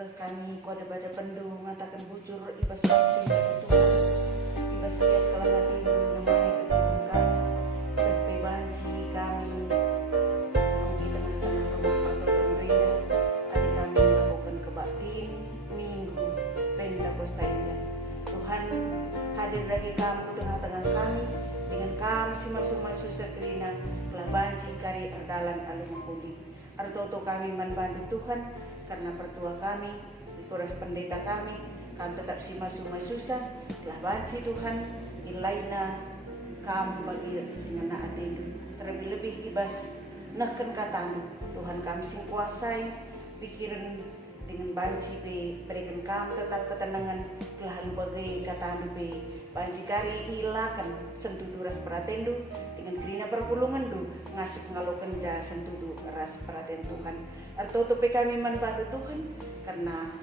kami kuada pada pendu mengatakan bujur ibas waktu Tuhan ibas bias kalau mati mengenai kedua kami sampai banci kami di tengah-tengah rumah pertoton reda adik kami melakukan kebaktiin minggu Pentakosta ini Tuhan hadir lagi kamu ke tengah-tengah kami dengan kami si masuk-masuk sekelina telah banci kari erdalan alimahudi artoto kami membantu Tuhan karena pertua kami, dikuras pendeta kami tetap si masuk-masusah telah banci Tuhan ilaina kami bagi sinana atidu terlebih-lebih ibas nahkan katamu Tuhan kami sing kuasai pikiran dengan banci be berikan kami tetap ketenangan telah bagai katamu be banci kari ilakan sentuduras peratendu dengan kerina perpulungan du ngasuk ngalokan ja sentudu ras peraten Tuhan artoto pe kami manfaat Tuhan karena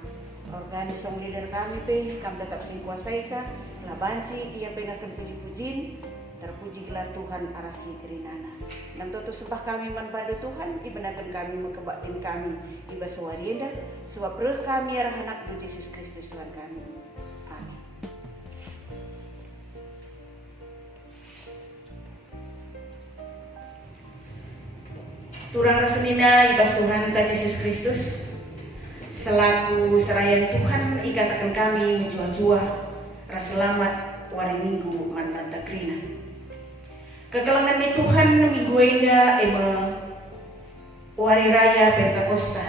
organisasi leader kami pe kami tetap sing kuasai sa lah banci ia penakan puji-pujin terpuji gelar Tuhan arasi kerinana dan toto sembah kami manfaat Tuhan ibenakan kami mengkebaktin kami iba sewarienda sebab roh kami arah anak Yesus Kristus Tuhan kami. Amin. Turang rasenina ibas Tuhan Yesus Kristus selaku serayan Tuhan ikatakan kami menjua-jua ras selamat wari minggu man takrina kegelangan ni Tuhan minggu enda wari raya Pentakosta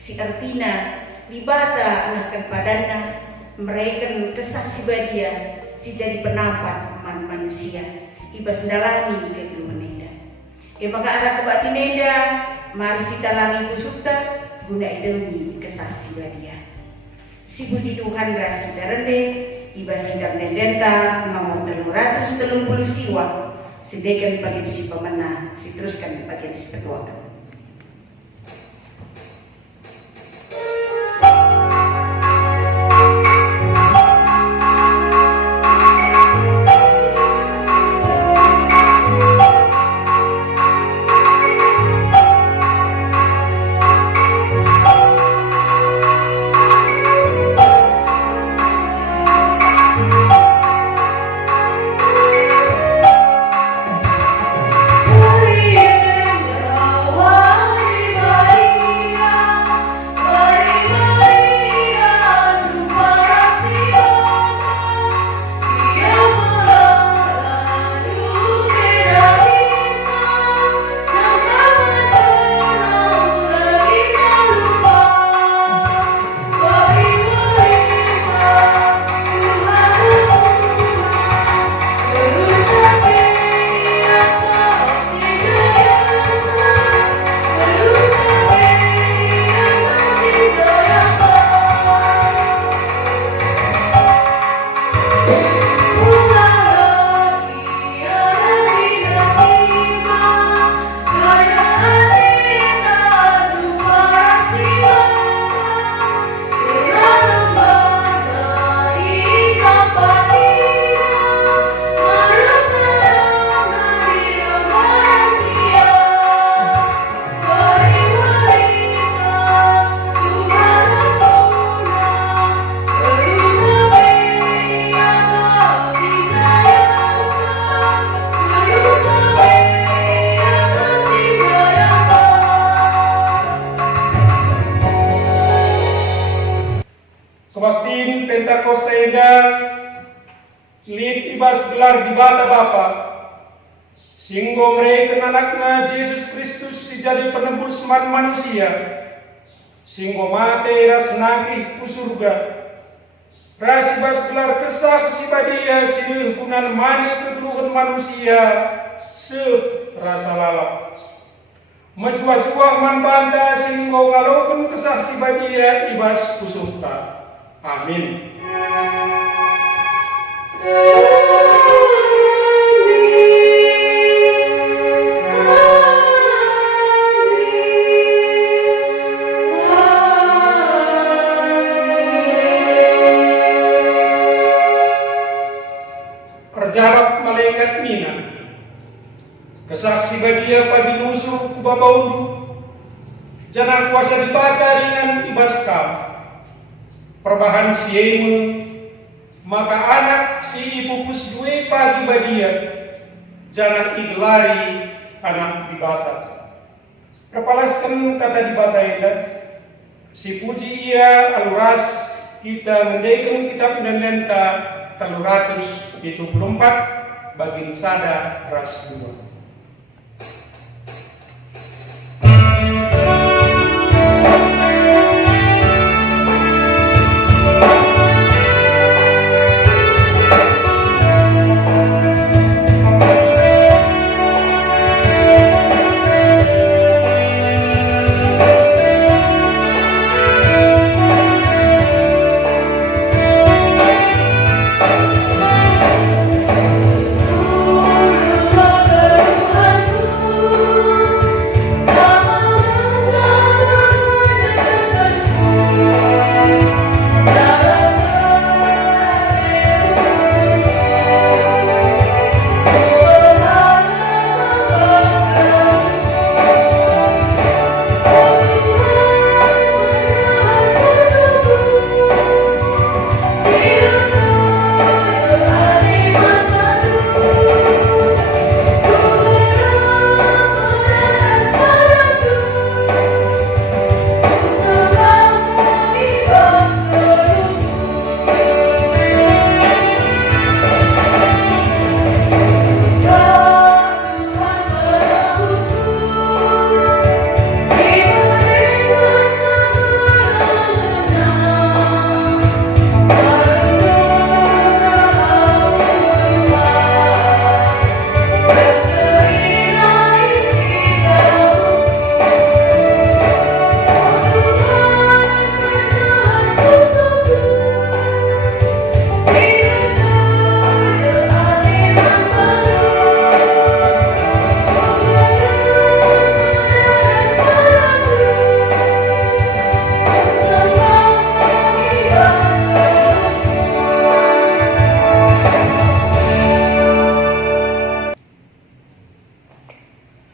si artina libata anahkan padana mereka kesaksi badia si jadi penampat man manusia ibas dalami kekeluhan enda maka arah kebatin enda mari si talangi kusukta guna demi kesaksi badia si puji Tuhan ras kita rende ibas hindap nendenta nomor 330 siwa sedekan bagian si pemenang si teruskan bagian si petuakan. Kebaktiin Pentakosta eda lid ibas gelar di bata Bapa singgo mereka anakna Yesus Kristus si jadi penebus manusia singgo mate ras nangkih ku surga ras ibas gelar kesaksi badia si hukunan mani kekeluhan manusia serasa lalap menjua-jua manbanta singgo ngalokan kesaksi badia ibas kusukta. Amin. Perjabat malaikat Mina kesaksi badia pagi nusuk kubabaundu jangan kuasa dibata dengan ibas kam perbahan siemu, maka anak si ibu pus due pagi badia, jangan igelari anak dibata. Kepalaskan kata dibata eda, si puji ia aluras kita mendekeng kitab nendenta 374 bagin sada ras 2.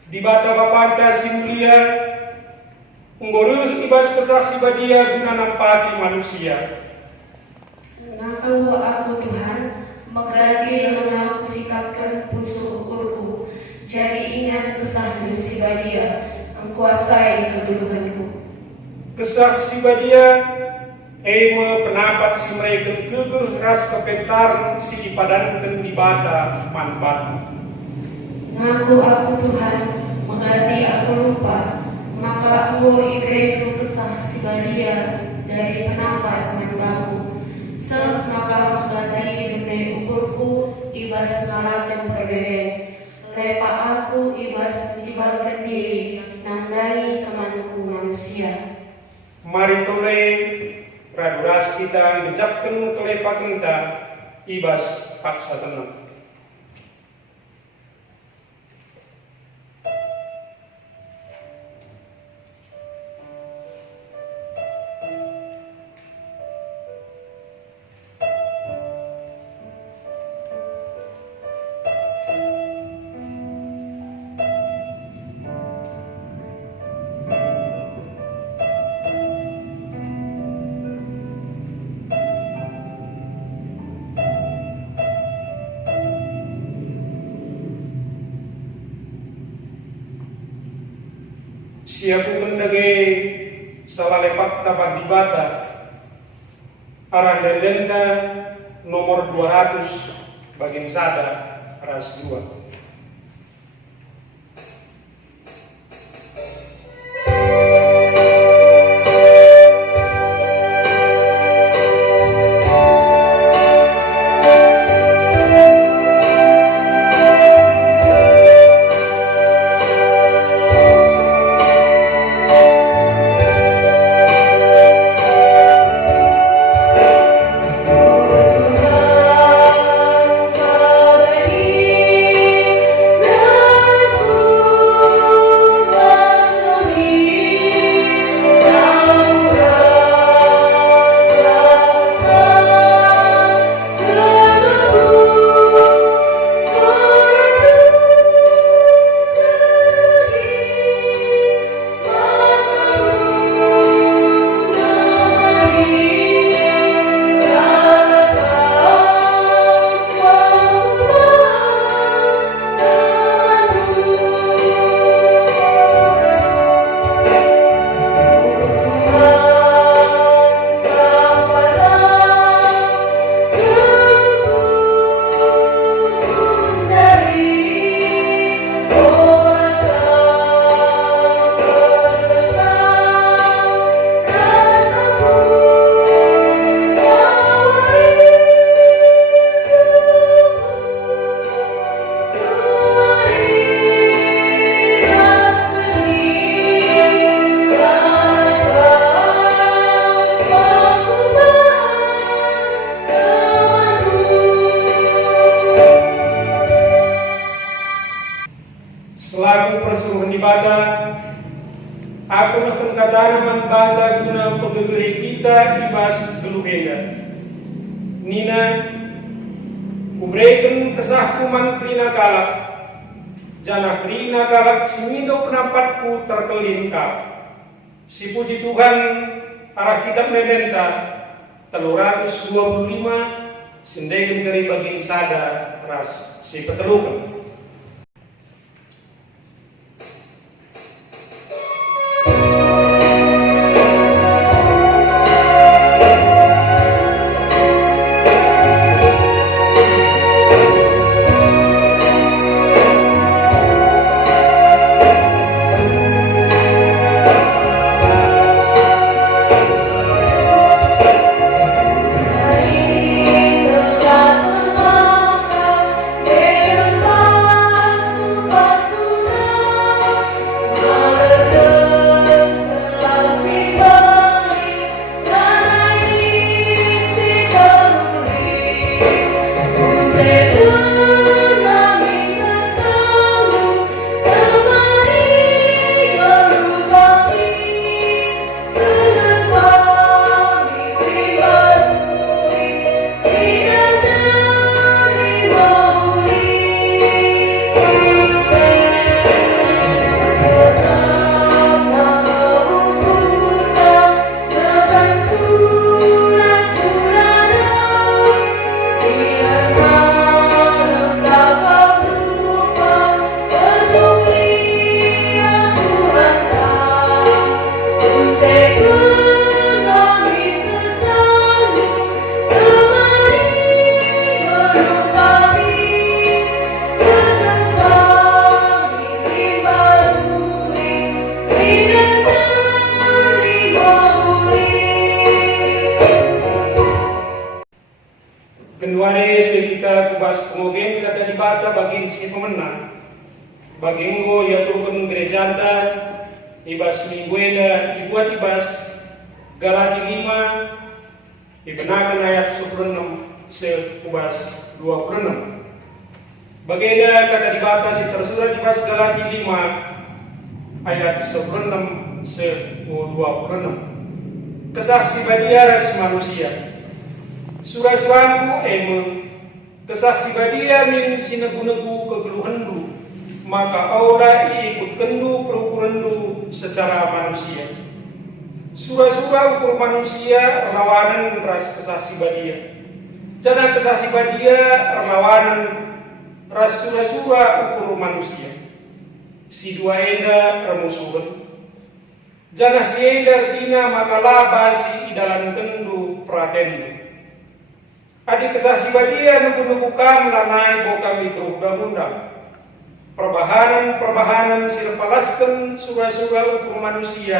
Di bata bapanta si mulia, unggorul ibas kesaksi badia guna nampati manusia. Ngaku aku Tuhan, mengganti dengan aku sikapkan puso ukurku, jadi ingat kesahmu si badia, mengkuasai keduluhanku. Kesaksi badia, ema penapat si mereka geger ras kepentar si ipadan di bata manbatu. Ngaku aku Tuhan, mengganti aku lupa, maka aku ikreku kesah si badia, jadi penampat manbaku. Maka mengganti dunia ukurku, ibas malakan perbedaan. Lepa aku ibas dijibalkan diri, nandai temanku manusia. Mari tole praduras kita ngejapkan telepak kita ibas paksa tenang. Siapu mendage salah lepak tapat di bata arah dendenta nomor 200 bagian sada ras 2. Tuhan, kau beri kukatana man banta guna pegegeri kita ibas geluhenda. Nina kubreken kesahku man krina galak, jana krina galak simindo penampatku terkelingkap. Si puji Tuhan arah kitab Mebenta 325 sendegen dari baging sada ras si petelukan. Kenuare kita kubas kemogen kata dibata bagi si pemenang. Bagi enggo ya turun gerejanta ibas mingguena dibuat ibas Galati 5 dibenakan ayat 16 se kubas 26. Bagenda kata dibata si tersurat ibas Galati 5 ayat 16 se 26. Kesaksi badia ras manusia. Surah-surahku kesaksi badia min sinagu-nagu kegeluhandu, maka aula ikut kendu perukurandu secara manusia. Surah-surah ukur manusia relawanan ras kesaksi badia. Jana kesaksi badia relawanan ras surah-surah ukur manusia. Si dua enda remusuhan. Jana si enda dina maka laban si idalan kendu pratendu. Adi kesaksi badia nuku-nuku kam lanai bokam itu undang-undang. Perbahanan sirpalaskan surah-surah ukur manusia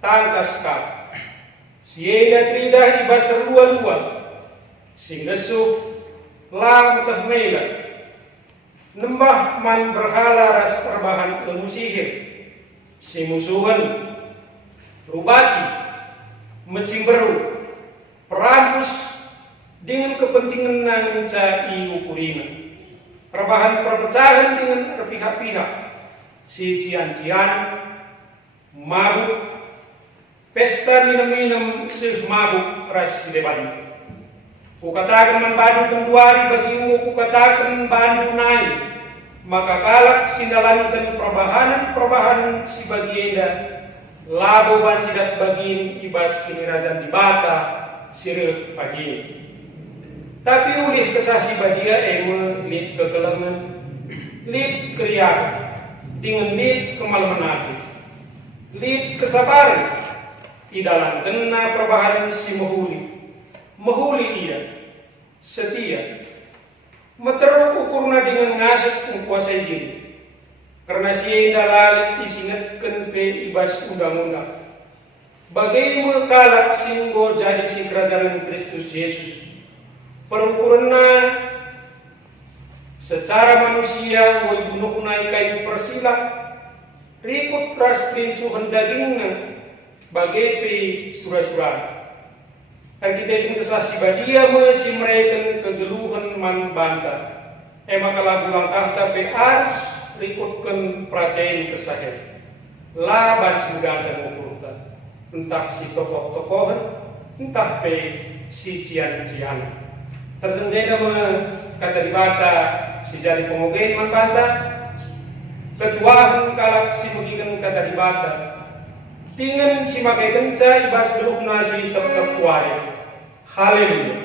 tangkas kap. Sieda tridah ibas serua-lua. Singgesuk lam tahmela. Nembah man berhala ras perbahan ilmu sihir. Si musuhan rubati mecimberu peramus dengan kepentingan nang cai ukurina, perpecahan dengan pihak-pihak, si cian-cian, mabuk, pesta minum-minum sih mabuk ras depan. Kukatakan membadu kenduari bagimu, kukatakan bandu naik, maka kalak sindalankan perbahanan si bagienda, labo bancidat bagin ibas kini razan dibata, siril pagi. Tapi ulih kesasi badia lid kegelengan, lid kriak, dengan lid kemalmenati, lid kesabaran, idalan kena perbahanan si mahuli ia, setia, meteruk ukurna dengan ngasut mengkuasai diri, karena si indalalit isingatkan pe ibas undang-undang. Bagaimana kalak singgo jadi si kerajaan Kristus Yesus. Perukurannya secara manusia woi bunuh naik kayu persilak rikut ras pincuhan dagingnya bagai pi surah-surah. Dan kita ingin kesaksi badia si mereka kegeluhan man banta. Maka lagu langkah tapi harus rikutkan perhatian kesahir. Laban sudah jangan ukurta. entah si tokoh-tokoh, entah pe si cian-cian. Tersenjai nama kata dibata si jari pengogen manpata, ketuahan kalak si mugikan kata dibata, tingan si makai kenca ibas geluk nasi tetap kuare. Haleluya.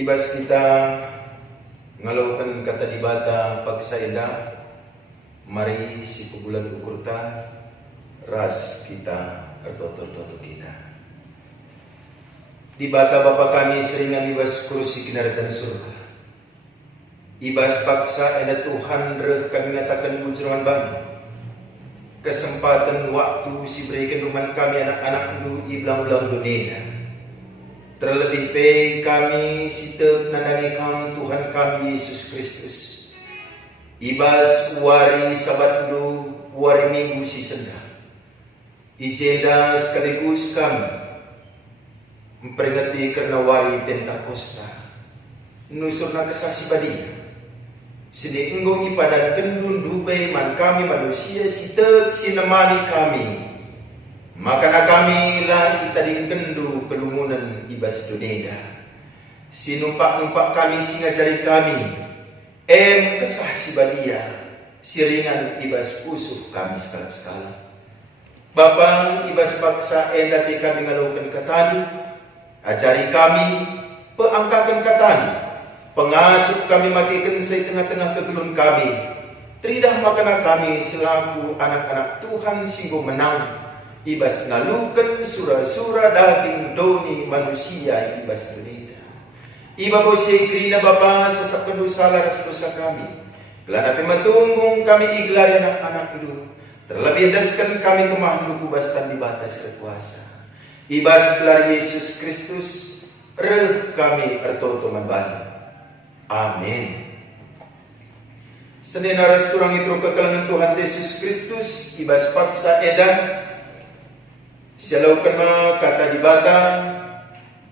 Ibas kita ngalaukan kata dibata pagsaida, mari si pugulan ukurta ras kita ertoto-toto kita. Dibata Bapa kami seringan ibas kursi kinarjan surga. Ibas paksa eda Tuhan reh kami ngatakan munculan bami. Kesempatan waktu si berikan rumah kami anak-anak lu iblang-blang dunia. Terlebih pe kami sitep nandangi kam Tuhan kami Yesus Kristus. Ibas wari sabat lu wari minggu si senda. Ijeda sekaligus kami memperingati karena wari Pentakosta. Nusurna kesasi badia. Sini enggong ipadan kendun dubai man kami manusia sitep sinemani kami. Maka kami lah itading kendu kelumunan ibas dunia. Sinumpak-numpak kami singajari kami. Kesah si badia. Siringan ibas usuh kami sekala-sekala. Bapa ibas paksa endati kami ngalaukan katani. Ajari kami. Peangkakan katani. Pengasuh kami makikan say tengah-tengah kegelun kami. Tridah makana kami selaku anak-anak Tuhan singgo menang. Ibas nalukan sura-sura daging doni manusia ibas dunia. Iba bosya ikrina Bapa sesap dosa dosa kami. Kelana pematunggung kami iglar anak-anak itu. Terlebih daskan kami kemahlu kubastan di batas rekuasa. Ibas gelar Yesus Kristus reh kami ertoto mabani. Amin. Senin aras turang itu kekalangan Tuhan Yesus Kristus ibas paksa edan. Sialau kena kata dibata,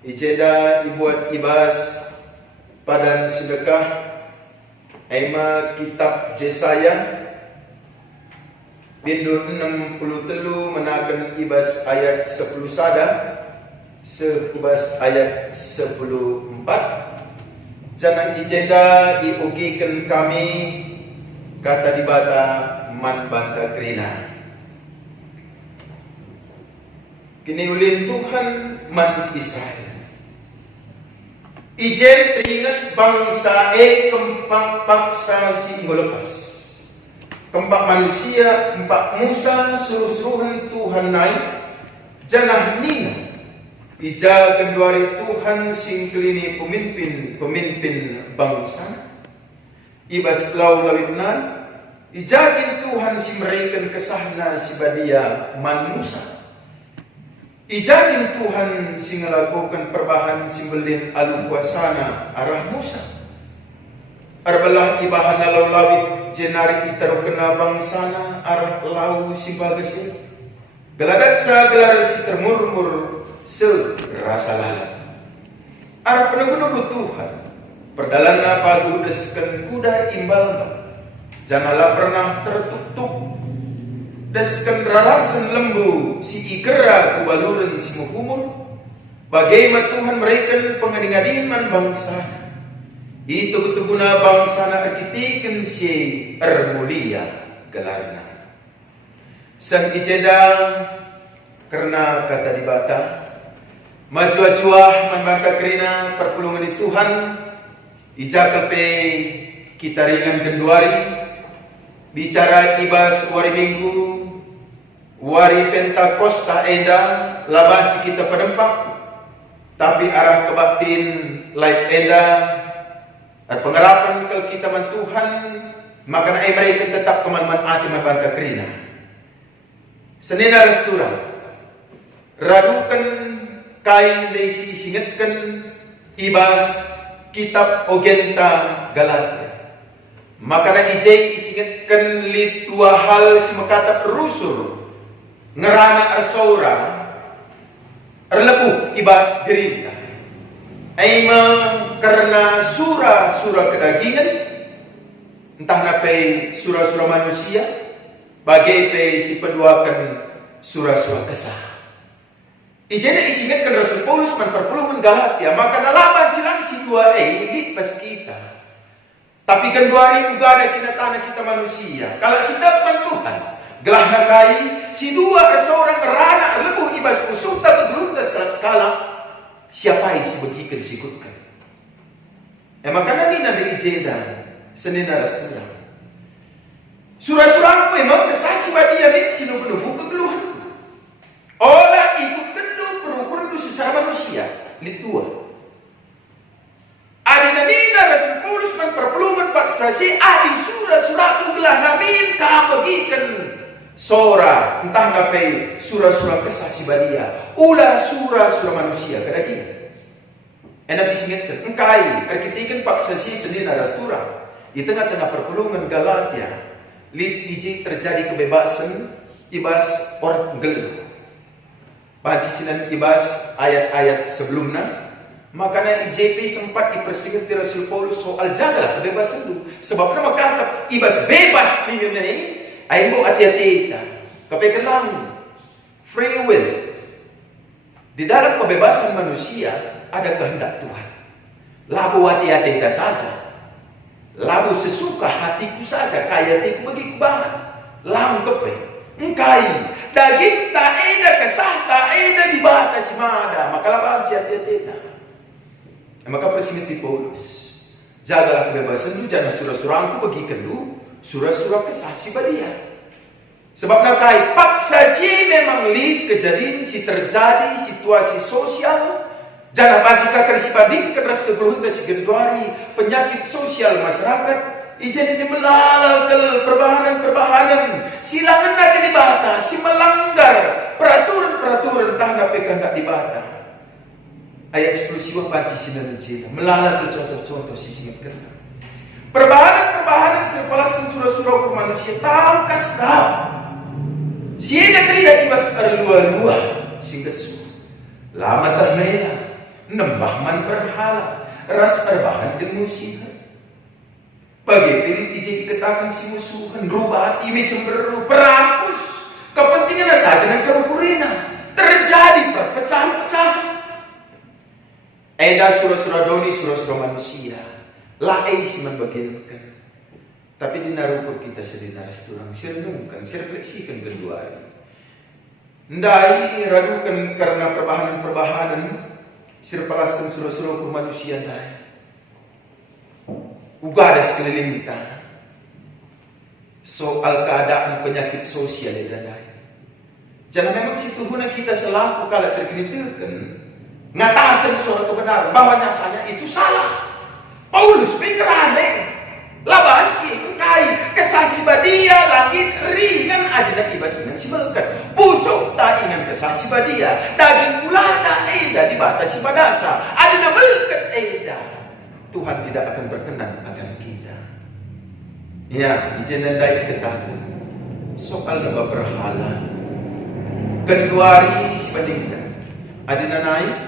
ijeda dibuat ibas padan sedekah, ema kitab Yesaya, bindun 63 menakan ibas ayat 10 sada, seubas ayat 10:4. Jangan ijeda diugikan kami kata dibata man banta krina. Kini ulin Tuhan man Israel. Ijen teringat bangsa kempak paksa si lepas. Kempak manusia, empak Musa suruh-suruhan Tuhan naik. Janah nina. Ija kenduari Tuhan sing kelini pemimpin bangsa. Ibas lau lawitna. Ijakin Tuhan si mereka kesahna si badia man Musa. Ijakin Tuhan sing ngelakukan perbahan simbelin alu kuasana arah Musa. Arbalah ibahan lau lawit jenari itaru kena bangsana arah lau si bagasir. Geladat sa gelar si termurmur serasa lalat. Arah penunggu-nunggu Tuhan. Perdalana pagu desken kuda imbalna. Janganlah pernah tertutup. Desken rarasan lembu si ikera kubaluran si mukumur. Bagaimana Tuhan mereka pengading-adingan bangsa. Itu ketuguna bangsa na arkitiken si ermulia gelarna. Sang ijeda karena kata dibata. Majua-juah manbata kerina perpulungan di Tuhan. Ijakal pe kita ringan genduari. Bicara ibas wari minggu. Wari Pentakosta eda laban si kita pedempak, tapi arah kebaktin lain eda dan pengharapan kalau kita man Tuhan maka na mereka tetap keman-man ati mabanta kerina. Senina restura radukan kain desi singetkan ibas kitab Ogenta Galatia. Maka na ijay isingatkan lit dua hal si makatap rusur ngerana arsaura arlebu ibas gerita ay karena sura-sura kedagingan entah napai sura-sura manusia bagai pe si peduakan sura-sura kesah. Ijay isingatkan Rasul Paulus memperpuluhan Galatia maka nalaman silang si dua lit pas kita. Tapi kenduari juga ada kinatana kita manusia. Kalau sidapkan Tuhan, gelah nakai, si dua seorang rana lebuh ibas kusuk tak berunta skala siapa si begikan sikutkan. Maka nina dari ijeda senina rastura. Surah-surah memang kesasi badia mit sinu penuh kegeluhan. Olah ikut kendu perukur secara manusia. Lit dua. Adina nina Rasul Paulus memperpeluman paksa si adi surah-surah gelah namin kabagikan sora entah ngapai surah-surah kesah si badia ulah surah-surah manusia kadang-kadang enak disingatkan engkai arkitikan paksa si sendiri ada surah di tengah-tengah perpelungan Galatia lit iji terjadi kebebasan ibas orang geluh baca sinan ibas ayat-ayat sebelumnya. Makanya IJP sempat dipersingkat di Rasul Paulus soal jagalah kebebasan itu. Sebabnya maka ibas bebas tinggal ini, ayo hati-hati kita. Kepekelang free will. Di dalam kebebasan manusia ada kehendak Tuhan. Labu hati-hati kita saja. Labu sesuka hatiku saja, kaya hatiku bagi kubangan. Lang kepe, engkai daging tak ada kesah tak ada dibatasi mada. Maka labu hati-hati kita. Maka persinggah Paulus jagalah kebebasan lu jangan surah-surahku bagikan lu surah-surah kesah si badia sebab nakai paksa si memang li kejadian si terjadi situasi sosial jangan bajika kerisi bandingkan ras kegeluhan si genduari penyakit sosial masyarakat ijadinya melalal perbahanan silangan nanti dibata si melanggar peraturan entah napi kehendak dibata. Ayat 10 siwa panci sinan ijena melalat contoh-contoh si singat kena. Perbahanan sepalaskan surah-surah manusia tangkas kau. Siena kerida ibas arlua-lua sehingga lama termela nembah man berhala ras arbahan dan musihat. Bagi pilih ije dikatakan si musuhan rubah hati cemberu perampus kepentingan saja yang campurina terjadi perpecahan-pecahan. Eda surah-surah doni, surah-surah manusia. Lain si membagikan. Tapi di narupur kita sedina resturang. Sirenungkan, sirefleksikan kedua hari. Ndai ragukan karena perbahanan-perbahanan. Sirpalaskan surah-surah ke manusia ndai. Uga ada sekeliling kita. Soal keadaan penyakit sosial dan ndai. Jangan memang si Tuhan kita selaku kala serkritikan. Ngatakan suara kebenaran bahwa nyasanya itu salah. Paulus pengerane labanci engkai kesasi badia langit ringan adina ibas dengan si melkat busuk tak ingan kesasi badia daging pula tak eda dibatasi badasa adina melkat eda Tuhan tidak akan berkenan akan kita. Ya izinan dai dikatakan soal nama berhala keduari sebandingkan adina naik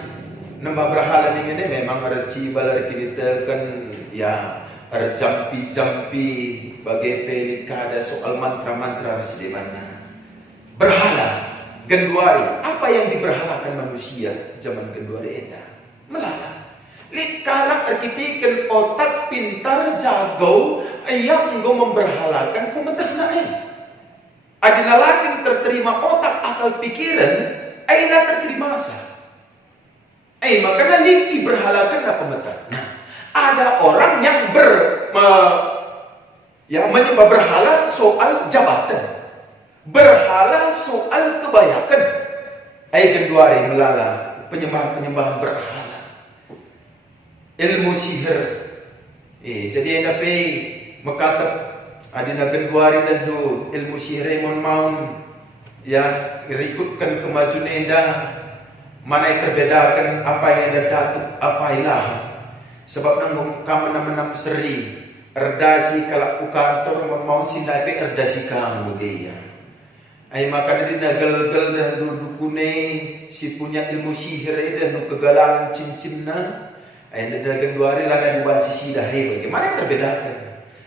nambah berhala ini memang reci balar kita kan ya jampi-jampi bagai pelikada soal mantra-mantra sedemana. Berhala genduari apa yang diberhalakan manusia zaman genduari eta melala. Lit kalak arkitikan otak pintar jago yang engkau memberhalakan pemetah naik. Adina lakin terterima otak akal pikiran aina terterima asa. Maka nanti diberhalakan apa mata? Nah, ada orang yang menyembah berhala soal jabatan, berhala soal kebayakan. Kedua hari melala penyembahan berhala, ilmu sihir. Jadi enak mekatap adina kedua hari dah tu ilmu sihir mon ya ikutkan kemajuan enda. Mana yang terbedakan apa yang ada datuk apa ilah sebab nanggung kamu menang seri erdasi kalak ku kantor mau sinapi erdasi kamu dia. Ay maka na gal dan dudukune si punya ilmu sihir dan kegalangan cincin na. Ay nadagang 2 hari lang ang buwan si sida hey bagaimana yang terbedakan?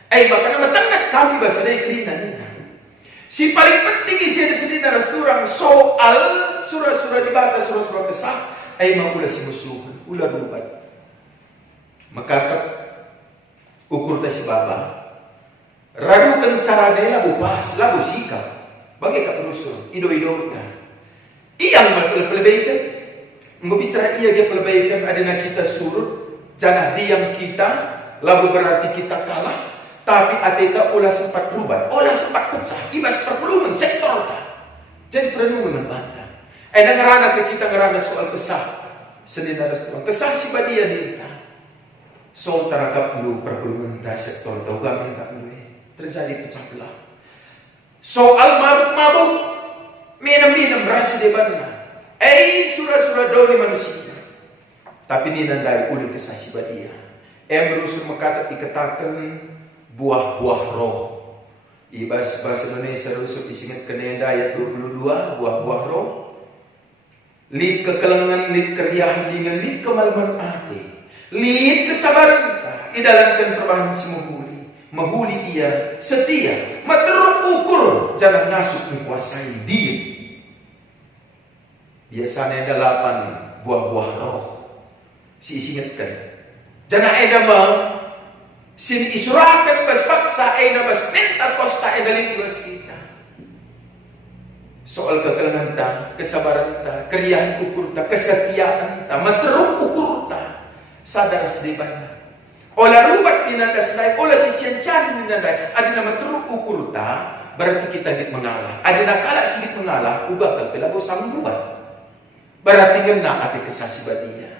Ay maka na matangkat kami bahasa kerina nina. Si paling penting ijin sedina restoran soal surah-surah di batas surah-surah kesah ay maulah si musuhan ulah rubat makatap ukur ta si baba ragukan cara dia lagu pas lagu sikap bagi ka pelusur ido-ido ta iyang pelebaikan mau bicara iya dia pelebaikan adanya kita surut janah diam kita lagu berarti kita kalah. Tapi ateta olah sempat berubah, olah sempat pecah, ibas perpuluhan sektor jadi perlu membantah. Ngarana ke kita ngarana soal kesah, sedina restoran kesah si badia dinta. Soal teragap lu perpuluhan sektor tau gamin kak lu terjadi pecah belah. Soal mabuk-mabuk, minum-minum beras di mana? Surah-surah doni manusia. Tapi ni nandai udah kesah si badia. Berusul mekata dikatakan buah-buah roh. Ibas bahasa Indonesia rusuk disingat kena ayat 22 buah-buah roh. Lid kekelengan, lid keriahan dengan lid kemalaman hati. Lid kesabaran idalankan perubahan si menghuli ia setia materuk ukur jangan ngasuh menguasai dia. Biasanya 8 buah-buah roh. Si isingatkan jangan edama sin isurakan bas paksa ena bas Pentakosta ena bas kita. Soal kekelengan ta, kesabaran ta, keriahan ukur ta, kesetiaan ta, materuk ukur ta, sadar sedibana. Olah rubat dinandas naik, olah si cian-cian dinandas, ada nama teruk ukur ta, berarti kita dit mengalah. Ada nak kalah sedikit mengalah, ubah kalpela bosang rubat. Berarti ngena ati kesasi badia.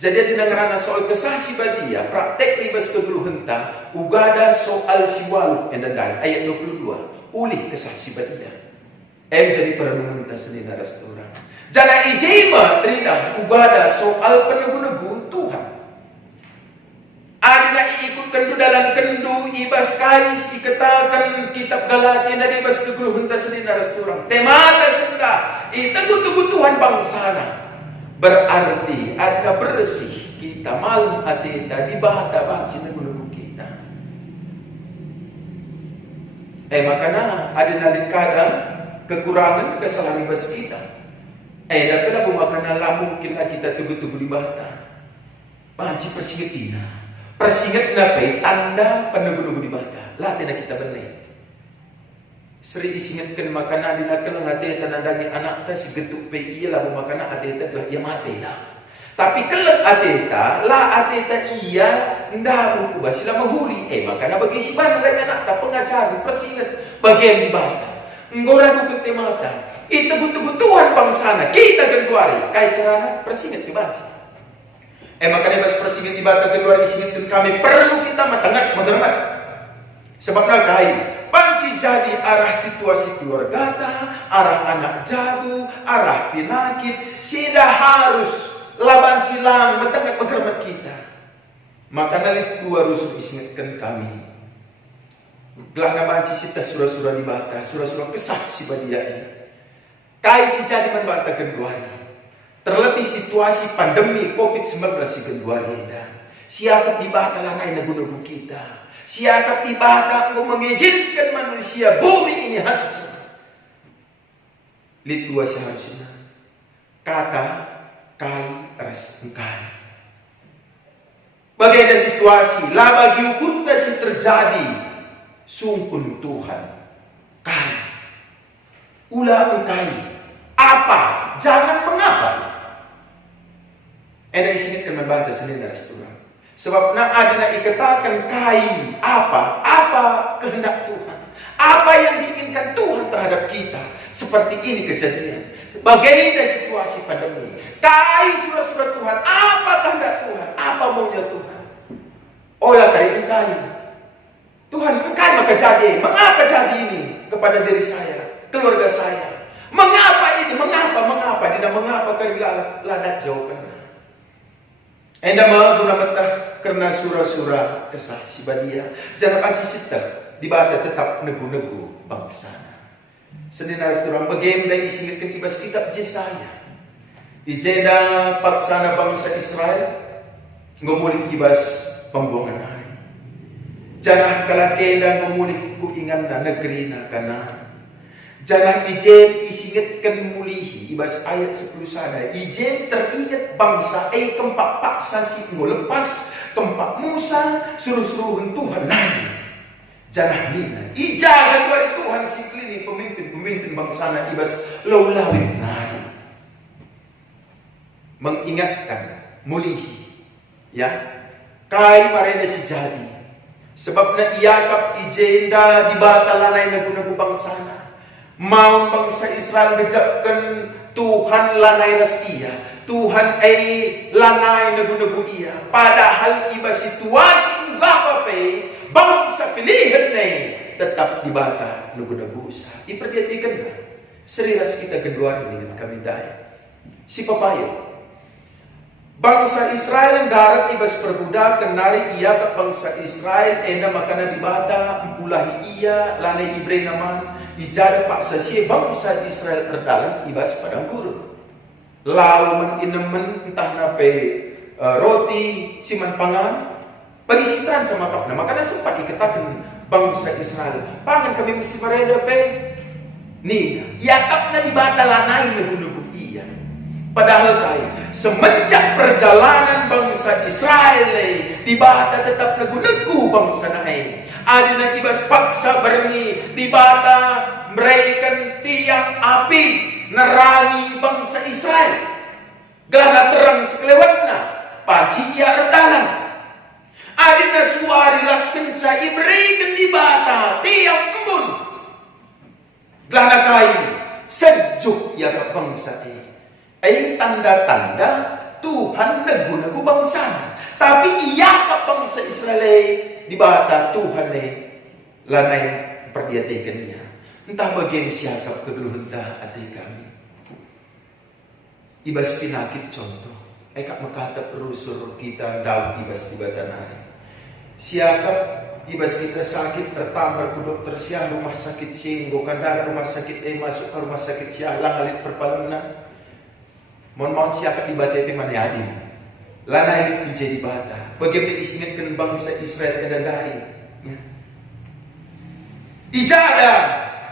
Jadi ada ngarana soal kesasi badia, praktek ribas kegeluhenta, ugada soal siwalu endandai ayat 22, ulih kesasi badia. Jadi perenungan senina restoran. Jana ijema trina ugada soal penegu-negu Tuhan. Ada nak ikut kendu dalam kendu ibas karis ikatakan kitab Galatia dari ibas kegeluhenta senina restoran. Temata senda, itegutu Tuhan bangsana. Berarti ada bersih kita malam hati kita di bahata bangsi negu kita. Makanya ada nalin kadang kekurangan kesalahan bas kita. Dan kenapa makanya lah mungkin kita tunggu-tunggu di bahata. Panci persingetina. Persinget napai tanda penunggu-nunggu di bahata. Lah tina kita benar. Seri isingatkan makana dinakal ngate tanandangi anak ta si getuk pe iya lah makana ateta lah ia mate dah. Tapi kelak ateta lah ateta iya nda ku basila mahuri makana bagi si ban anak ta pengajar persingat bagian di bata. Ngora dukut te mata. Kita gutu Tuhan bangsana kita genduari kai carana persingat di bata. Makana bas persingat di bata genduari isingatkan kami perlu kita matangat magermat. Sebabnya kai panci jadi arah situasi keluarga ta, arah anak jago, arah penyakit, sudah harus laban cilang metangat magermat kita. Maka nalik dua rusuh isingatkan kami. Gelah na panci sita surah-surah di bata, surah-surah kesah si badiai. Kai si jadi membata genduari. Terlebih situasi pandemi COVID-19 si genduari dah. Siapa di bata lanai nagunubu kita. Siapa tiba untuk mengizinkan manusia bumi ini hancur. Lid dua seharusnya kata kai ras engkai. Bagaimana situasi lah bagi ukur yang terjadi sumpun Tuhan kai ulah engkai apa jangan mengapa. Ada isingatkan membantah sendiri restoran. Sebab nak ada nak dikatakan kain apa kehendak Tuhan, apa yang diinginkan Tuhan terhadap kita. Seperti ini kejadian. Bagaimana situasi pandemi? Kain surah-surah Tuhan, apa kehendak Tuhan, apa maunya Tuhan. Olah kain kain. Tuhan engkau maka jadi, mengapa jadi ini kepada diri saya, keluarga saya? Mengapa ini? Mengapa? Tidak mengapa kari ladat jawabannya. Enda guna metah karena surah-surah kesah sibadia. Jangan panci sita di bata tetap negu-negu bangsa. Senina surah bagem dan isingitkan ibas kitab Yesaya. Ijeda paksana bangsa Israel ngomulin ibas pembuangan hari. Jangan kalake dan ngomulin kuingan na negeri na Kanaan. Jangan ijen isingitkan mulihi ibas ayat 10 sana. Ijen teringat bangsa kempak paksa si lepas kempak Musa suruh-suruhan Tuhan naik. Jangan nina ijaga dari Tuhan si klini pemimpin bangsa na ibas laulawin naik. Mengingatkan mulihi ya kai parena si jadi sebab na iyakap ijenda di batalanay nagunagu bangsa na. Mau bangsa Israel ngejapkan Tuhan lanai ras iya. Tuhan lanai nagu-nagu iya. Padahal iba situasi ngapa pe bangsa pilihan nih tetap di bata nagu-nagu usah. Iperhatikan na. Seriras kita kedua ini kami daya. Si papayo. Bangsa Israel darat ibas perbudak kenari iya ke bangsa Israel ena makana di bata empulahi iya lanai ibre naman ijada paksa si bangsa Israel terdalam ibas padang gurun lauman inemen entah nape roti siman pangan bagi sitran sama pakna makana sempat dikatakan bangsa Israel pangan kami mesti mereda pe nih yakapna di bata lanai lebu-lebu iya. Padahal kaya semenjak perjalanan bangsa Israel di bata tetap negu-negu bangsa naik. Adina ibas paksa berni di bata mereka tiang api nerangi bangsa Israel. Gelana terang sekelewatna paci ia redalan. Adina suari las kenca iberikan di bata tiang kebun. Gelana kain sejuk ya ke bangsa ini. Tanda-tanda Tuhan negu-negu bangsa. Tapi iya ke bangsa Israel di bata Tuhan lanai perdiatikan ia. Entah bagian siapa kegeluhan hati kami. Ibas pinakit contoh. Kak mekata perusur kita daun ibas di bata nari. Siapa ibas kita sakit tertamar ku dokter siang rumah sakit singgo kandara rumah sakit masuk ke rumah sakit siang halit perpalena. Mohon siapa di bata itu mana adi. Lanai di bata. Bagaimana disingatkan bangsa Israel dan lain. Ya. Ijada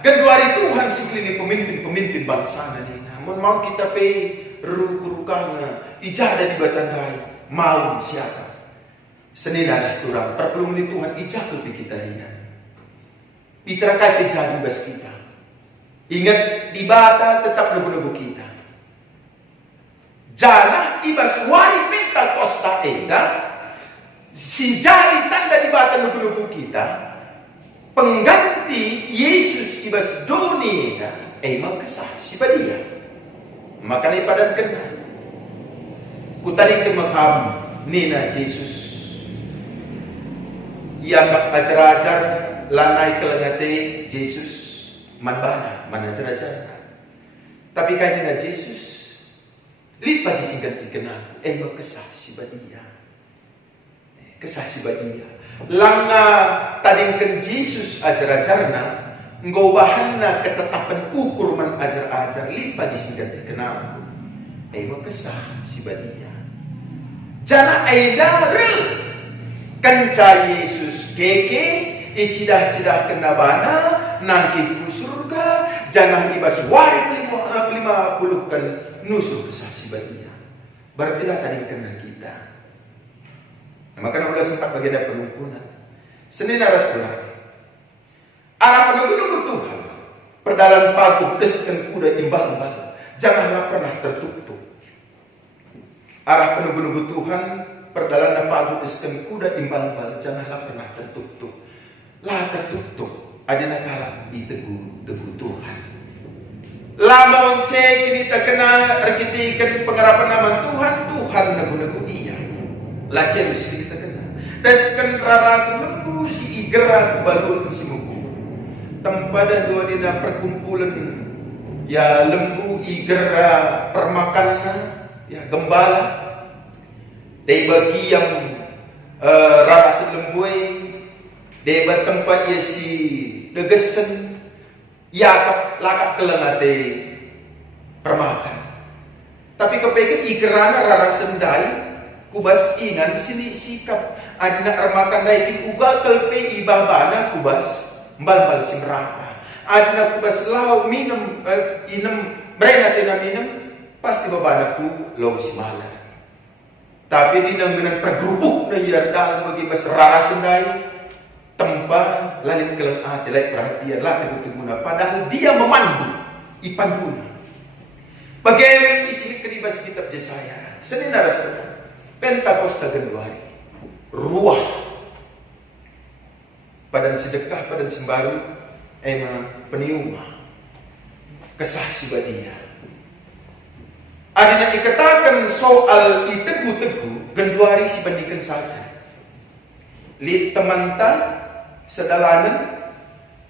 genduari Tuhan sekelini pemimpin bangsa ini. Mohon kita pe rukanya ijada di bata lain. Mau siapa? Senina restoran. Perpelung di Tuhan ijada lebih kita ini. Bicara kait ijada bas kita. Ingat di bata tetap nebu-nebu kita. Jana ibas wari minta kosta eda si jari tanda di bata nuku-nuku kita pengganti Yesus ibas doni eda kesah si badia makanya padan kena kutani ke makam nina Yesus ia ajar-ajar lanai kelengate Yesus manbana mana ajar-ajar tapi kaya Yesus lipat disingkat dikenal kesah si badia kesah si badia langa tadingkan Yesus ajar-ajarna nggobahanna ketetapan ukur man ajar-ajar lipat disingkat dikenal kesah si badia jana aida re kanca Yesus keke icidah-cidah kenabana nangkih ku surga jangan ibas wari 50 kan nusuk kesah si badia. Berarti lah tadi kena kita. Nah, maka udah sempat bagian penumpunan. Senin aras belakang. Arah penunggu Tuhan. Perdalan paku deskan kuda imbal-imbal. Janganlah pernah tertutup. Arah penunggu Tuhan. Perdalan paku deskan kuda imbal-imbal. Janganlah pernah tertutup. Lah tertutup. Adina kalah di teguh Tuhan. Lama cek ini tak kena terkitikan pengharapan nama Tuhan nagu-nagu iya. Lacen mesti kita kena. Deskan raras lembu si igera kubalun si muku. Tempada dua dina perkumpulan ya lembu igera permakanna ya gembala. Dari bagi yang rasa lembui, dari tempat ia si degesen, yakap lakap kelengate permakan. Tapi kepengen ikerana rara sendai, kubas ingan sini sikap adina ramakan daikin uga kelpe ibabana kubas mbal simrata. Adina kubas lau minum inem mereka tidak minum pasti babanaku lau simala. Tapi di dengan pergerupuk na yardal bagi bas rara sendai tempat lalit kelang ati lalit perhatian lalit teguna padahal dia memandu ipanduna. Bagaimana isi keribas kitab Yesaya Senin Arastra Pentakosta Genduari ruah padan sedekah padan sembaru emang peniuma kesah sibadia. Adina ikatakan soal itegu-tegu Genduari sibandingkan saja. Li temanta sedalanan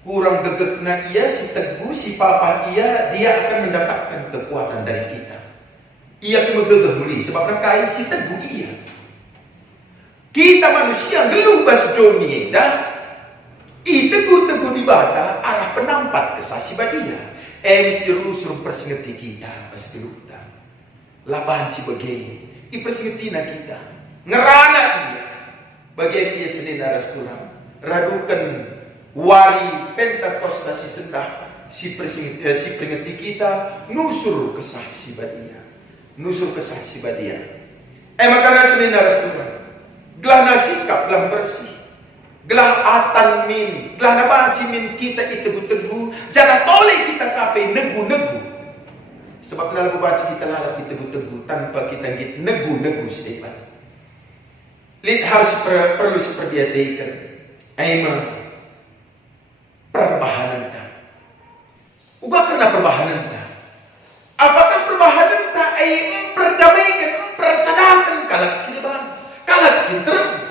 kurang gegek na ia si teguh si papa ia dia akan mendapatkan kekuatan dari kita. Ia akan megegeh muli sebab nakai si teguh ia. Kita manusia geluh bas dunia dan teguh di bata arah penampat kesasi badia. Siru-suruh persingeti kita bas geluh. Laban ci bagai ipersingeti na kita. Ngerana ia. Bagai ia Senin Arasturang radukan wari Pentakosta si sendah si peringati kita nusur kesah si badia. Nusur kesah si badia. Makanya Senin Arasturang gelah na sikap gelah bersih. Gelah atan min, gelah na banci min kita itegu-tegu, jangan toleh kita kape negu-negu. Sebab na lagu banci kita lalap itegu-tegu tanpa kita ngit negu-negu sedepan. Lid harus perlu seperti hatikan. Perbahanan ta. Uga kena perbahanan ta. Apakah perbahanan ta perdamaikan, persadakan kalak silbang, kalak sinterang.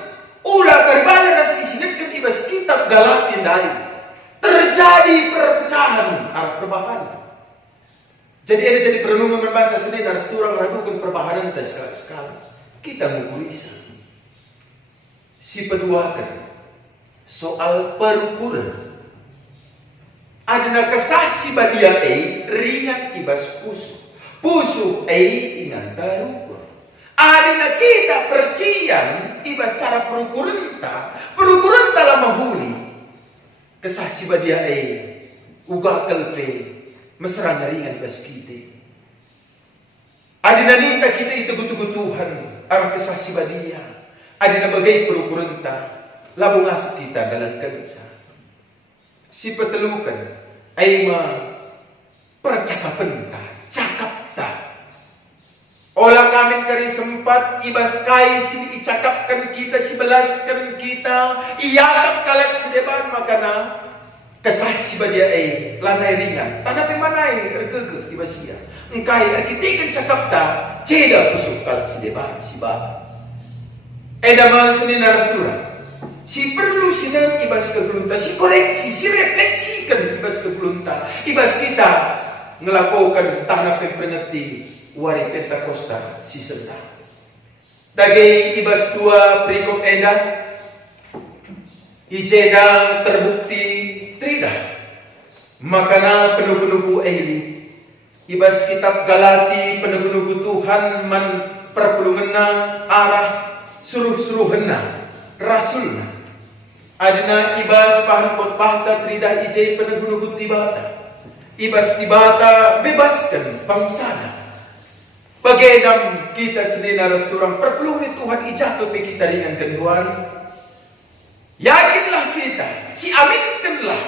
Ulah karibala nasi sinetkan ibas kitab Galatia dai. Terjadi perpecahan arah perbahanan. Jadi ada jadi perenungan berbantah Senin harus turang ragukan perbahanan ta sekali-sekali. Kita mengukurisa. Si peduakan soal perukuran. Adana kesaksi badia ringan ibas pusu. Pusu ingan tarukur. Adana kita percian ibas cara perukuran ta. Perukuran ta lama huli. Kesaksi badia uga kelpe mesra ringan ibas kita. Adana nita kita itu butuh-butuhan arah kesaksi badia. Adana bagai perukuran ta. Labu ngasih kita dalam kansa. Si petelukan percakapan ta, cakap ta. Olah kami kari sempat ibas kai sini icakapkan kita, si belaskan kita, iyakap kalak sedeban makana kesah si badia lanai ringan. Tanah pemanai ergege ibas ia. Engkai arkitikan cakap ta, ceda pusuk kalak sedeban si ba. Edama Senin Arastura. Si perlu sinan ibas kegelunta, si koreksi, si refleksikan ibas kegelunta. Ibas kita ngelakukan tanah pemperingati wari Pentakosta si sendah. Dagi ibas tua perikop edan, ijeda terbukti tridah. Makana penugu-nugu ibas kitab Galati penugu-nugu Tuhan man perpulungena arah suruh-suruhena rasulna. Adina ibas pahan khotbah ta tridah ijai penegunugut tibata. Ibas tibata bebaskan bangsana. Bagedam kita Senin Arasturang perpelungan Tuhan ijatuh pe kita dengan kenduan. Yakinlah kita, si aminkanlah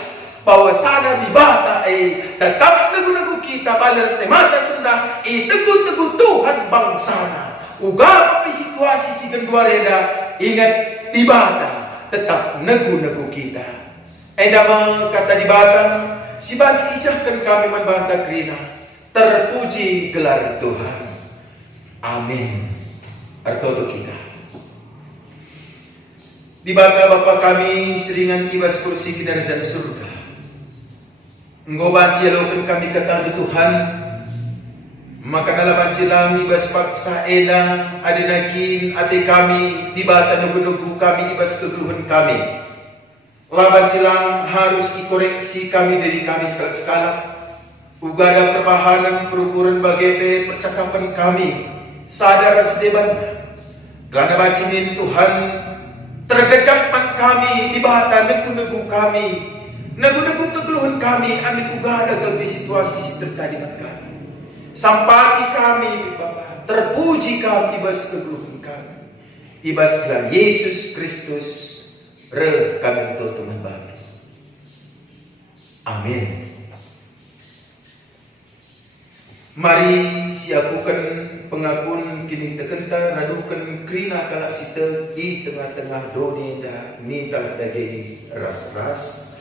bahwa sana tibata tetap negunugu kita balas temata sendah teguh-teguh Tuhan bangsana. Uga situasi si kenduareda ingat tibata tetap negu-negu kita. Edama kata dibata, si banci isahkan kami membantah kerina. Terpuji gelar Tuhan. Amin. Artodo kita. Dibata Bapa kami seringan ibas kursi kinarjan surga. Engkau banci alukan kami kata Tuhan. Maka nalaman silang ibas paksa ena adinakin ate kami di bata nugu-nugu kami ibas kegeluhan kami. Laban silang harus dikoreksi kami dari kami sekala. Ugada perbahanan perukuran bagai percakapan kami sadar sedeban. Kelana bacinin Tuhan tergejapkan kami di bata nugu-nugu kami. Nugu-nugu kegeluhan kami amin ugada kalbi situasi terjadi pada kami. Sampati kami Bapa, terpuji kami ibas kegeluhan kami. Ibas gelar Yesus Kristus re kami tutuman bami. Amin. Mari siapukan pengakuan kini tekenta radukan krina kalak sita di tengah-tengah doni dah minta daging ras-ras.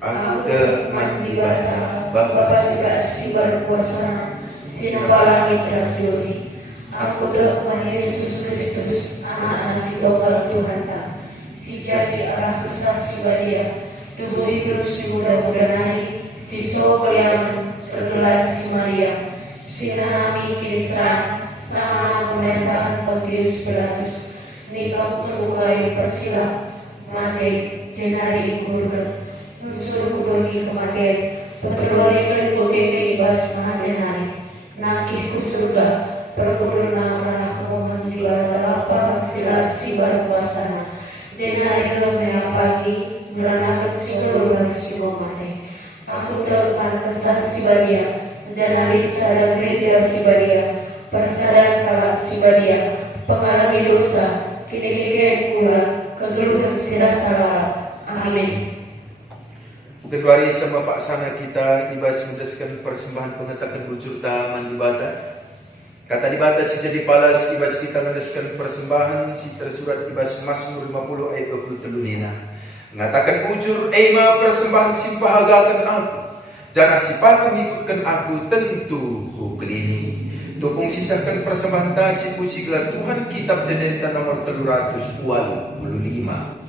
Aku mandi bata Bapa si berkuasa sinapa langit rasioni. Aku teman Yesus Kristus anak si dokter Tuhan tak si jadi arah besar si badia tubuh hidup si muda-muda naik si sokolian tergelar si Maria si nami kirisan sama pemerintahan Pontius Pilatus nipang terbukai persilap mati jenari ikurga unsur kudoni kematian peterloikan kogeke ibas mahadenari nakih surga perkuduna arah kemohon di bawah apa silat si berkuasa jenari gelomea pagi meranakan si golongan si mati aku terpan kesan si badia jenari sadar gereja si badia persadar kalak si badia pengalami dosa kini kekeh pula kegeluhan si rasa lara. Amin. Kedua sama Pak Sana kita ibas mendeskan persembahan pengetakan bujur taman di bata. Kata di bata si jadi palas ibas kita mendeskan persembahan si tersurat ibas Mazmur 50 ayat 23 nina. Mengatakan bujur ema persembahan si pahagakan aku. Jangan si patung ikutkan aku tentu ku kelini. Tupung sisakan persembahan ta si puji gelar Tuhan kitab Dedenta nomor 325.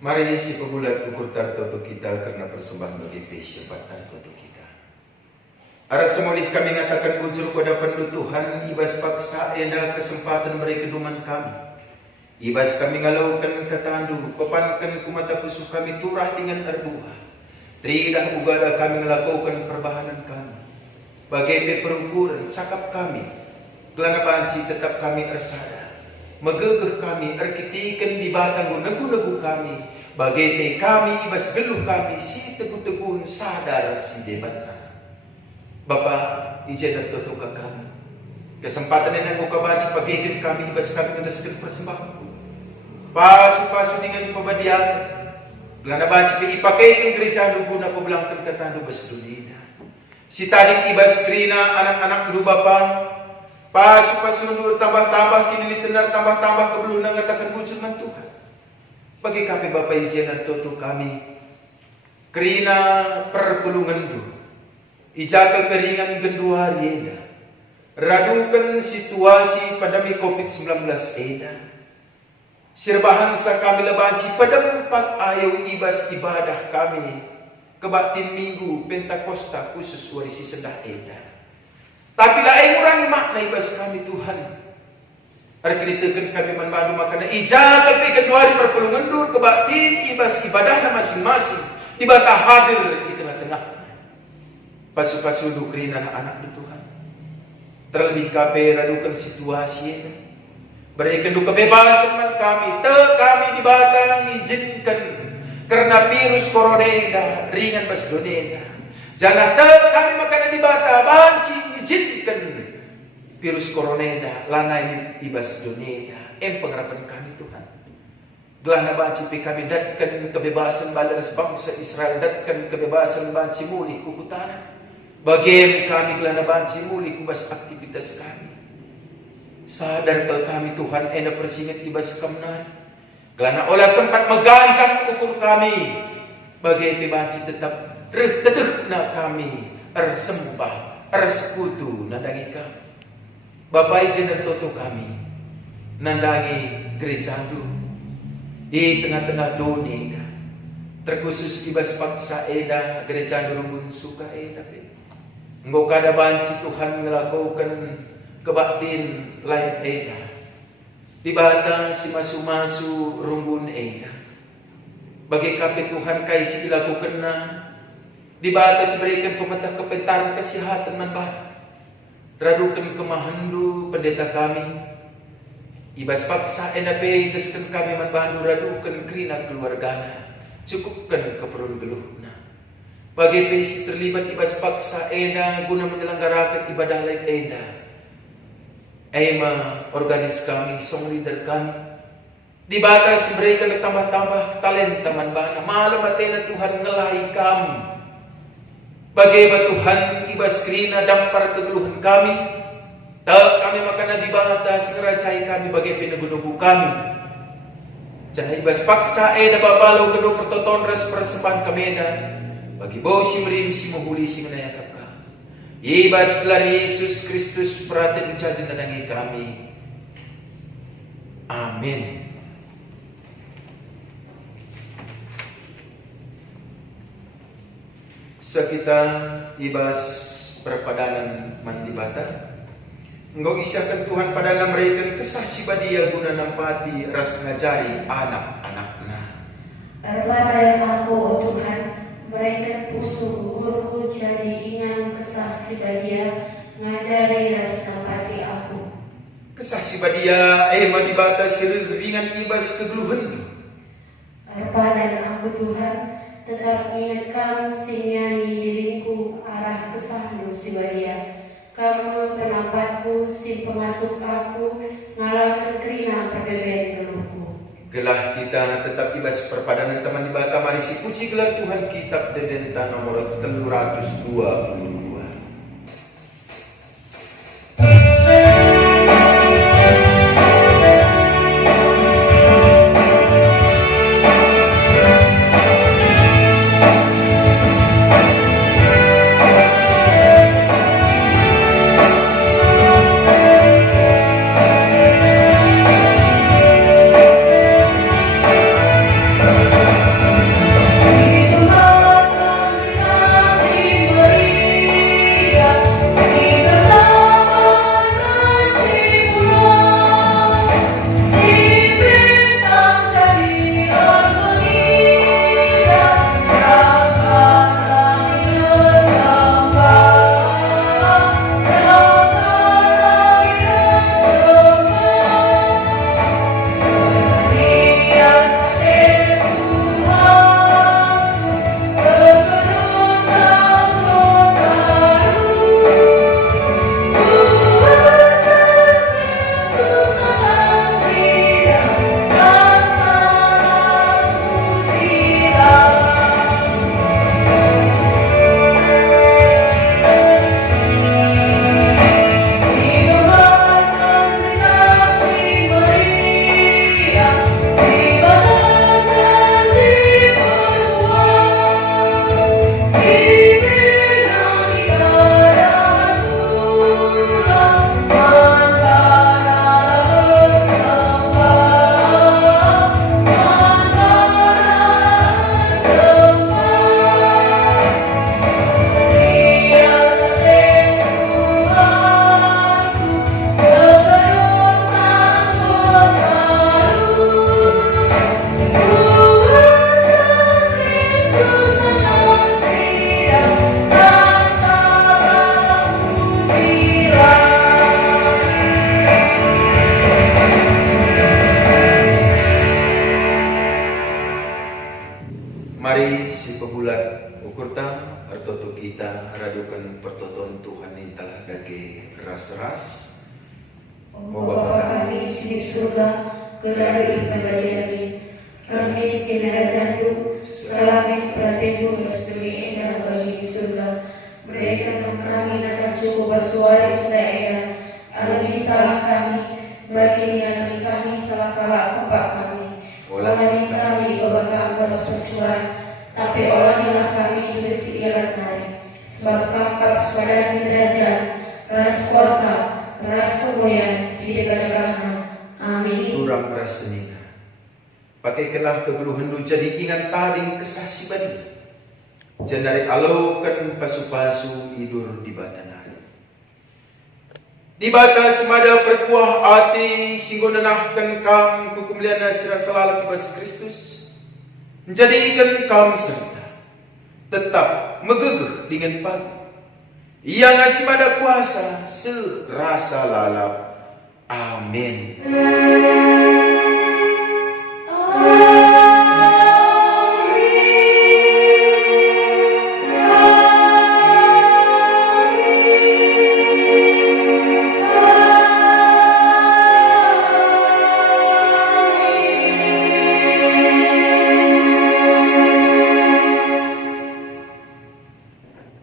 Mari si pegulat ukur tartoto kita karena persembahan bagi pesyabat tartoto kita. Arah semulih kami ngatakan bujur pada pendu Tuhan ibas paksa enda kesempatan mereka duman kami. Ibas kami ngalaukan katandu pepankan kumata pusuh kami turah dengan terbuah. Tridah ugada kami ngelakukan perbahanan kami. Bagai perukuran cakap kami. Kelana banci tetap kami ersada. Megegeh kami erkitikan di batang negu-negu kami. Bagai kami ibas geluh kami si teguh-teguh sadar si debatna. Bapa ijadat tutuka kami. Kesempatan yang muka baca bagaikan kami ibas kami mendeskan persembahan. Pasu-pasu dengan pembadian. Gelana baca ipakaikan gereja guna pebelangkan kata bas dunia. Si tadi ibas krina anak-anak lu bapa. Pasu-pasu menurut tambah-tambah kini ditenar tambah-tambah kebelum ngatakan wujudkan Tuhan. Bagi kami Bapak izinan tutu kami kerina perpulungan du ijakal keringan gendua eda radukan situasi pandemi COVID-19 eda Sirbahan sa kami labanci pedempak ayo ibas ibadah kami kebatin minggu Pentakosta khusus warisi sendah eda. Tapi lain orang makna ibas kami Tuhan. Arkelitekan kami manmadu makana ijah tapi kedua hari perpelungan kebatin ibas ibadah masing-masing ibata hadir di tengah-tengah. Pasu-pasu dukrin anak-anak di Tuhan. Terlebih kape radukan situasi ini. Berikan kebebasan man kami, kami dibatang izinkan karena virus corona ringan bas doneda. Jangan kami makana dibata banci izinkan virus corona lanai ibas doneda. Pengharapan kami Tuhan. Gelana banci kami datkan kebebasan balas bangsa Israel, datkan kebebasan banci muli kukutana. Bagaimana kami gelana banci muli kubas aktivitas kami. Sadar kalau kami Tuhan ena persingat ibas kamnan. Kelana olah sempat megancang ukur kami. Bagai pibanci tetap teduh na kami. Sembah, sekutu nandangi kami. Bapak izin dan toto kami. Nandangi gereja itu. Di tengah-tengah dunia. Terkhusus ibas paksa eda. Gereja rumun suka eda. Engkau kada banci Tuhan melakukan kebatin lain eda. Di batang si masu-masu rumbun eda. Bagi kape Tuhan kaisi dilakukan na. Di batas berikan pemerintah kepentaran kesehatan manbat. Radukan kemahandu pendeta kami. Ibas paksa eda pe deskan kami manbandu radukan krina keluargana. Cukupkan keperluan geluhna. Bagi pesi terlibat ibas paksa eda guna menyelenggarakan ibadah lain eda. Ema organis kami, song leader kami. Di batas mereka tambah-tambah talenta manbana. Malam atena Tuhan ngelahi kami. Bagaimana Tuhan ibas krina dampar kegeluhan kami. Tak kami makana di batas ngeracai kami bagai penegunubu kami. Jangan ibas paksa eda babalo gedung pertoton res persembahan kameda. Bagi bau si merim si mohuli si menayakap. Ibas lari Yesus Kristus perhatian jadi nandangi kami. Amin. Sekita ibas perpadanan mandibata. Engkau isiakan Tuhan pada dalam mereka kesah si badia guna nampati ras ngajari anak-anaknya. Erbadan aku, oh Tuhan, mereka pusu guru jadi ingat kesah si badia ngajari ras nampati aku. Kesah si badia mandibata siril ringan ibas kegeluhan. Erbadan aku Tuhan, tetap ingatkan si nyanyi diriku arah kesahmu si badia. Kamu penampatku, si pemasuk aku, ngalahkan kerina perbeben geluhku. Gelah kita tetap ibas perpadanan teman di bata. Mari si puji gelar Tuhan kitab Dedenta nomor 322. Tuhan, kasih beri sebulat ukur tam artoto kita radukan pertoton Tuhan yang telah dage ras-ras. O Bapa kami di surga, kerajaan Tuhan kami kinarajandu, selagi pratendu mesturi dalam bagi surga. Berikan kami nak cukup basuari sedaya, alami salah kami, bagi yang kami salah kalah kepak kami. Olami kami berbakar bersucuan, tapi olamilah kami besi ialah nari. Sebab kakak pada kerajaan, ras kuasa, ras kemuliaan, segala-galanya. Amin. Kurang rasanya. Pakaikanlah kegeluhan lu jadi ingat tading kesasi badi. Jendari alaukan pasu-pasu hidur di batanari. Di batas mada perkuah ati singgo nenahkan kam kukumliana sira selalu kibas Kristus. Menjadikan kam serta tetap megegeh dengan pagi. Ia ngasih mada kuasa serasa lalap. Amin.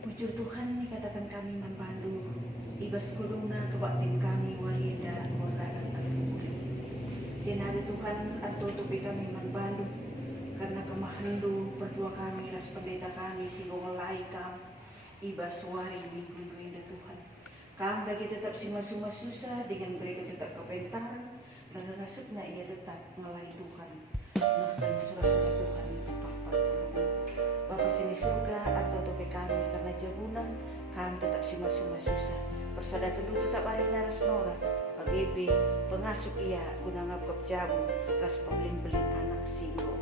Puji Tuhan dikatakan kami membantu ibas gulungna kebaktin kami warinda walaran alumuri. Jenari Tuhan atau tupi kami membantu karena kemahandu berdua kami ras pendeta kami singgo ngelai kam ibas wari minggu indah Tuhan. Kam lagi tetap sima-sima susah dengan mereka tetap kepentar dan rasukna ia tetap ngelai Tuhan. Nafkan surah Tuhan Bapa Bapa sini surga atau tope kami karena jabunan kami tetap sima-sima susah. Persada kedua tetap ada naras nora bagi pengasuh ia guna ngapkap jabu ras pembelin-belin anak singgo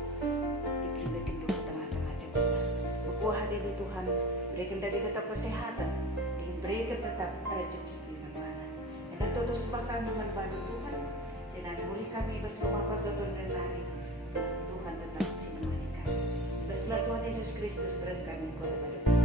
dipelimetin di tengah-tengah jabunan. Berkuah hadir di Tuhan berikan dari tetap kesehatan dan berikan tetap rezeki di mana-mana. Dan tentu sembah kami membantu Tuhan. Jangan boleh kami bersama pertolongan dan lari. Tuhan tetap menemani kami. Bersama Tuhan Yesus Kristus, Tuhan kami kepada